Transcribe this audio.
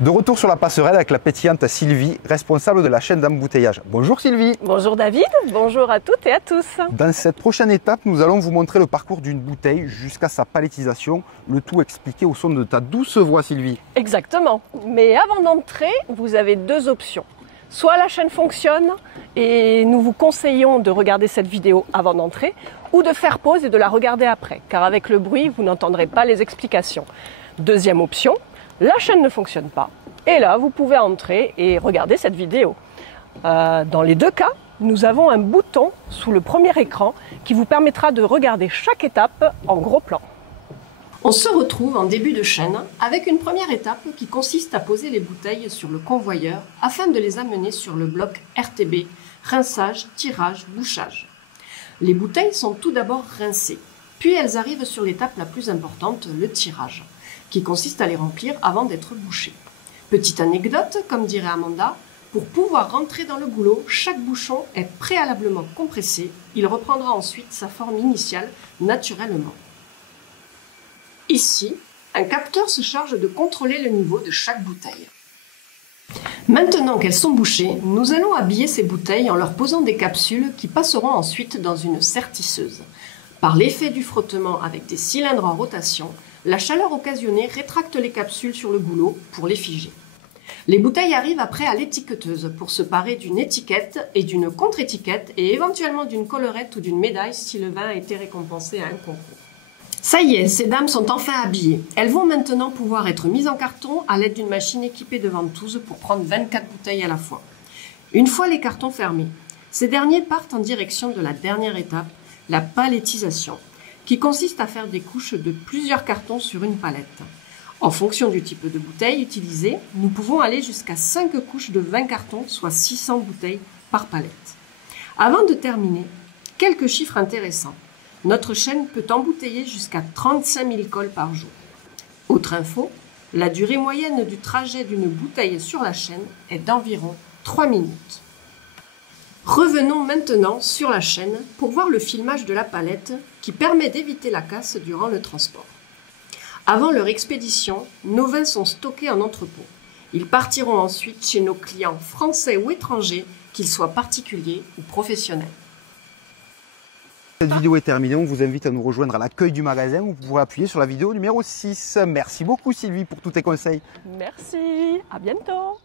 De retour sur la passerelle avec la pétillante Sylvie, responsable de la chaîne d'embouteillage. Bonjour Sylvie. Bonjour David, bonjour à toutes et à tous. Dans cette prochaine étape, nous allons vous montrer le parcours d'une bouteille jusqu'à sa palettisation, le tout expliqué au son de ta douce voix Sylvie. Exactement, mais avant d'entrer, vous avez deux options. Soit la chaîne fonctionne et nous vous conseillons de regarder cette vidéo avant d'entrer, ou de faire pause et de la regarder après, car avec le bruit, vous n'entendrez pas les explications. Deuxième option, la chaîne ne fonctionne pas. Et là, vous pouvez entrer et regarder cette vidéo. Dans les deux cas, nous avons un bouton sous le premier écran qui vous permettra de regarder chaque étape en gros plan. On se retrouve en début de chaîne avec une première étape qui consiste à poser les bouteilles sur le convoyeur afin de les amener sur le bloc RTB, rinçage, tirage, bouchage. Les bouteilles sont tout d'abord rincées, puis elles arrivent sur l'étape la plus importante, le tirage, qui consiste à les remplir avant d'être bouchées. Petite anecdote, comme dirait Amanda, pour pouvoir rentrer dans le goulot, chaque bouchon est préalablement compressé. Il reprendra ensuite sa forme initiale naturellement. Ici, un capteur se charge de contrôler le niveau de chaque bouteille. Maintenant qu'elles sont bouchées, nous allons habiller ces bouteilles en leur posant des capsules qui passeront ensuite dans une sertisseuse. Par l'effet du frottement avec des cylindres en rotation, la chaleur occasionnée rétracte les capsules sur le goulot pour les figer. Les bouteilles arrivent après à l'étiqueteuse pour se parer d'une étiquette et d'une contre-étiquette et éventuellement d'une collerette ou d'une médaille si le vin a été récompensé à un concours. Ça y est, ces dames sont enfin habillées. Elles vont maintenant pouvoir être mises en carton à l'aide d'une machine équipée de ventouses pour prendre 24 bouteilles à la fois. Une fois les cartons fermés, ces derniers partent en direction de la dernière étape, la palettisation, qui consiste à faire des couches de plusieurs cartons sur une palette. En fonction du type de bouteille utilisée, nous pouvons aller jusqu'à 5 couches de 20 cartons, soit 600 bouteilles par palette. Avant de terminer, quelques chiffres intéressants. Notre chaîne peut embouteiller jusqu'à 35 000 cols par jour. Autre info, la durée moyenne du trajet d'une bouteille sur la chaîne est d'environ 3 minutes. Revenons maintenant sur la chaîne pour voir le filmage de la palette qui permet d'éviter la casse durant le transport. Avant leur expédition, nos vins sont stockés en entrepôt. Ils partiront ensuite chez nos clients français ou étrangers, qu'ils soient particuliers ou professionnels. Cette vidéo est terminée, on vous invite à nous rejoindre à l'accueil du magasin où vous pourrez appuyer sur la vidéo numéro 6. Merci beaucoup Sylvie pour tous tes conseils. Merci, à bientôt.